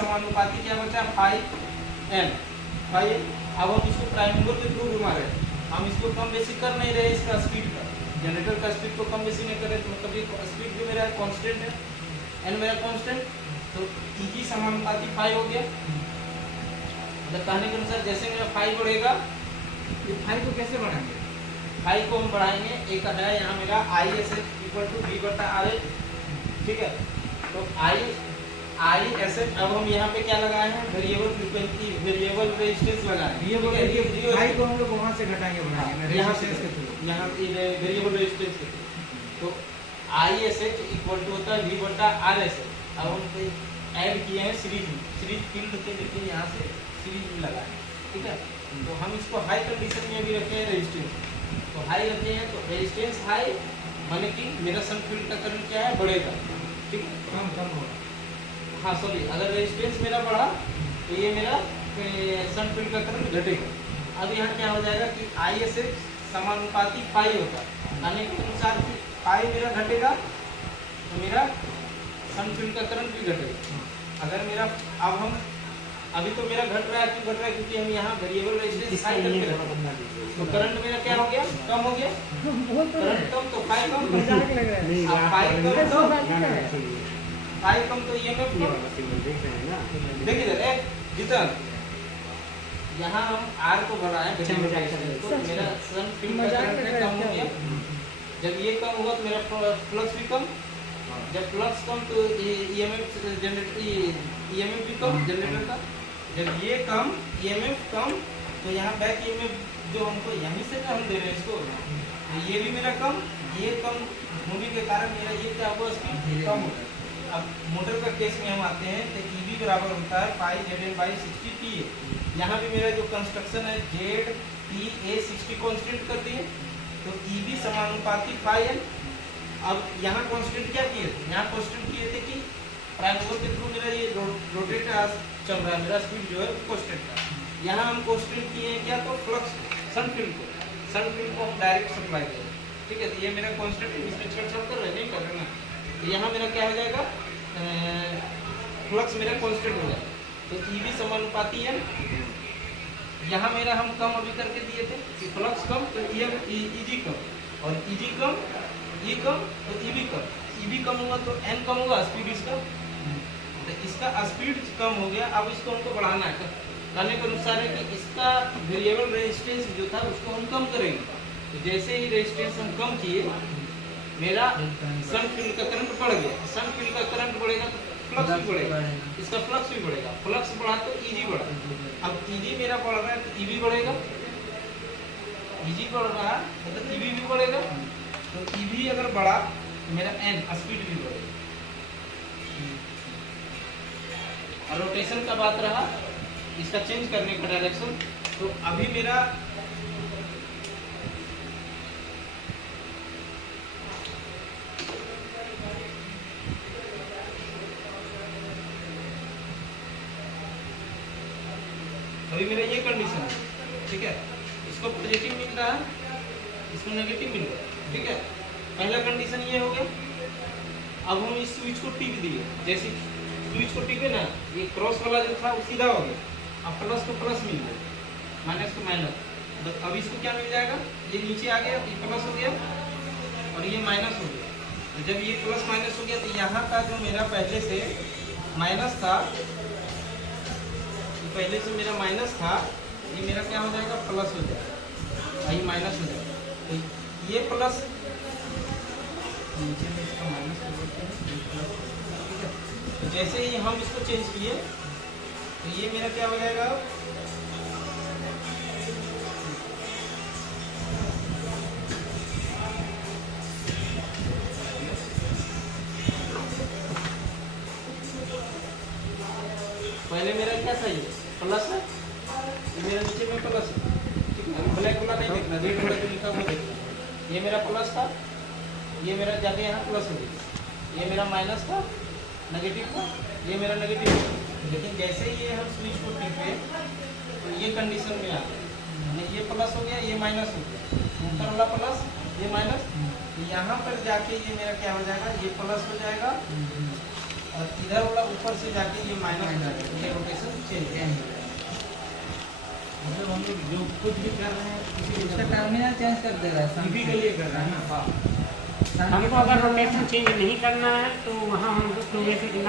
समानुपाती क्या बचा, फाइव एन। अब हम इसको प्राइम मूवर के थ्रू घुमा रहे हैं, हम इसको कम बेसी कर नहीं रहे, इसका स्पीड का, जनरेटर का स्पीड को कम बेसी नहीं कर रहे, तो मतलब ये स्पीड भी मेरा कांस्टेंट है, एन मेरा कांस्टेंट, तो ईजी समानुपाती 5 हो गया। मतलब कहने के अनुसार जैसे मेरा 5 बढ़ेगा, ये 5 को कैसे बढ़ाएंगे, 5 को हम बढ़ाएंगे, एक है यहाँ मेरा I S H equal to V बटा आर एच, ठीक है। तो आई एस एच, अब हम यहाँ पे क्या लगाए हैं, वेरिएबल फ्रीक्वेंसी, वेरिएबल रेजिस्टेंस लगाए हैं, ये 5 को हम लोग वहाँ से घटाएंगे बढ़ाएंगे रेजिस्टेंस के थ्रू, यहाँ वेरिएबल रेजिस्टेंस के थ्रू। तो I S H equal to होता है वी बटा आर एस एच। अब हम ऐड किए हैं सीरीज में, सीरीज फील्ड के देखिए यहाँ से सीरीज में लगाए, ठीक है। तो हम इसको हाई कंडीशन में भी रखे हैं रेजिस्टेंस, तो हाई रखे हैं, तो रेजिस्टेंस हाई माने कि मेरा सन फील्ड का करंट क्या है, बढ़ेगा, ठीक है, कम होगा। हाँ सॉरी, अगर रेजिस्टेंस मेरा बढ़ा तो ये मेरा सन फील्ड का करंट घटेगा। अब यहाँ क्या हो जाएगा कि आई एस एच समानुपाती 5 होता है, यानी के अनुसार 5 मेरा घटेगा तो मेरा सन फील्ड का करंट भी घटेगा। अगर मेरा अब हम अभी तो मेरा घट रहा है, क्यों घट रहा है, क्योंकि हम यहाँ वेरिएबल रेजिस्टेंस हाई करके रखा, तो करंट मेरा क्या हो गया, कम हो गया, करंट कम तो 5 कम, 5 कम तो ईएमएफ कम। देखिए इधर जितना यहाँ हम आर को बढ़ाएं तो मेरा सन फील्ड का करंट कम हो गया, जब ये कम हुआ तो मेरा फ्लक्स भी कम, जब फ्लक्स कम तो ईएमएफ जनरेटर, ईएमएफ भी कम जनरेटर का, जब ये कम ईएमएफ कम, तो यहाँ बैक ईएमएफ जो हमको यहीं से हम दे रहे हैं इसको, तो ये भी मेरा कम, ये कम होने के कारण मेरा ये क्या हुआ, स्पीड कम होता है। अब मोटर का केस में हम आते हैं तो ईबी बराबर होता है 5ZN/60 TA। यहाँ भी मेरा जो कंस्ट्रक्शन है जेड टी ए 60 कॉन्स्टेंट कर दिए, तो ईबी समानुपाती 5N। अब यहाँ कॉन्स्टेंट क्या किए थे, यहाँ कॉन्स्टेंट किए थे कि प्राइम मूवर के थ्रू मेरा ये रोटेट चल रहा है, मेरा स्पीड जो है कॉन्स्टेंट था। यहाँ हम कॉन्स्टेंट किए हैं क्या, तो फ्लक्स सन फील्ड को हम डायरेक्ट सप्लाई दे रहे हैं, ठीक है। तो ये मेरा कॉन्स्टेंट है, इसमें छेड़छाड़ कर रहे नहीं कर रहे ना, तो यहाँ मेरा क्या हो जाएगा, फ्लक्स मेरा कांस्टेंट हो जाएगा, तो ईबी समानुपाती है। यहाँ मेरा हम कम अभी करके दिए थे कि फ्लक्स कम तो ईजी कम, और ईजी कम ई कम तो ईबी कम, ईबी कम हुआ तो एन कम होगा, स्पीड इसका, तो इसका स्पीड कम हो गया। अब इसको हमको बढ़ाना है, करने के अनुसार है कि इसका वेरिएबल रेजिस्टेंस जो था उसको हम कम करेंगे, तो जैसे ही रेजिस्टेंस हम कम किए मेरा सन फील्ड का करंट बढ़ गया, सन फील्ड का करंट बढ़ेगा तो फ्लक्स भी बढ़ेगा, इसका फ्लक्स भी बढ़ेगा, फ्लक्स बढ़ा तो ईजी बढ़ा। अब ईजी मेरा बढ़ रहा है तो ईबी बढ़ेगा, ईजी बढ़ रहा है मतलब ईबी भी बढ़ेगा, तो ईबी अगर बढ़ा तो मेरा एन स्पीड भी बढ़ेगा। और रोटेशन का बात रहा, इसका चेंज करने का डायरेक्शन, तो अभी मेरा ये कंडीशन है, ठीक है, इसको पॉजिटिव मिल रहा है, इसको नेगेटिव मिल रहा है, ठीक है। पहला कंडीशन ये हो गया। अब हम इस स्विच को टिक दिए, जैसे स्विच को टिके ना, ये क्रॉस वाला जो था वो सीधा हो गया, अब प्लस को प्लस मिल गया, माइनस को माइनस, तो अब इसको क्या मिल जाएगा, ये नीचे आ गया, ये प्लस हो गया और ये माइनस हो गया। तो जब ये प्लस माइनस हो गया तो यहाँ का जो मेरा पहले से माइनस था, पहले से मेरा माइनस था, ये मेरा क्या हो जाएगा, प्लस हो जाएगा, ये माइनस हो जाएगा, तो ये प्लस नीचे में इसका माइनस हो जाता है, ठीक है। तो जैसे ही हम इसको चेंज किए तो ये मेरा क्या हो जाएगा, पहले मेरा क्या था, ये प्लस है, ये मेरा नीचे में प्लस है, ठीक है। ब्लैक वाला नहीं देखना, रेड वाला जो लिखा वो देखना, ये मेरा प्लस था, ये मेरा जाके यहाँ प्लस हो गया, ये मेरा माइनस था, नेगेटिव था, ये मेरा नेगेटिव था। लेकिन जैसे ही ये हम स्विच को टिपे तो ये कंडीशन में आ गया, ये प्लस हो गया, ये माइनस हो गया, ऊपर वाला प्लस, ये माइनस, तो यहाँ पर जाके ये मेरा क्या हो जाएगा, ये प्लस हो जाएगा और इधर वाला ऊपर से जाके ये माइनस हो जाएगा, ये रोटेशन चेंज हो जाएगा। मतलब हम लोग जो कुछ भी कर रहे हैं किसी उसका टर्मिनल चेंज कर दे रहा है टीवी के लिए कर रहे हैं ना। हाँ हमको अगर रोटेशन चेंज नहीं करना है तो वहाँ हमको फ्लो बेसिक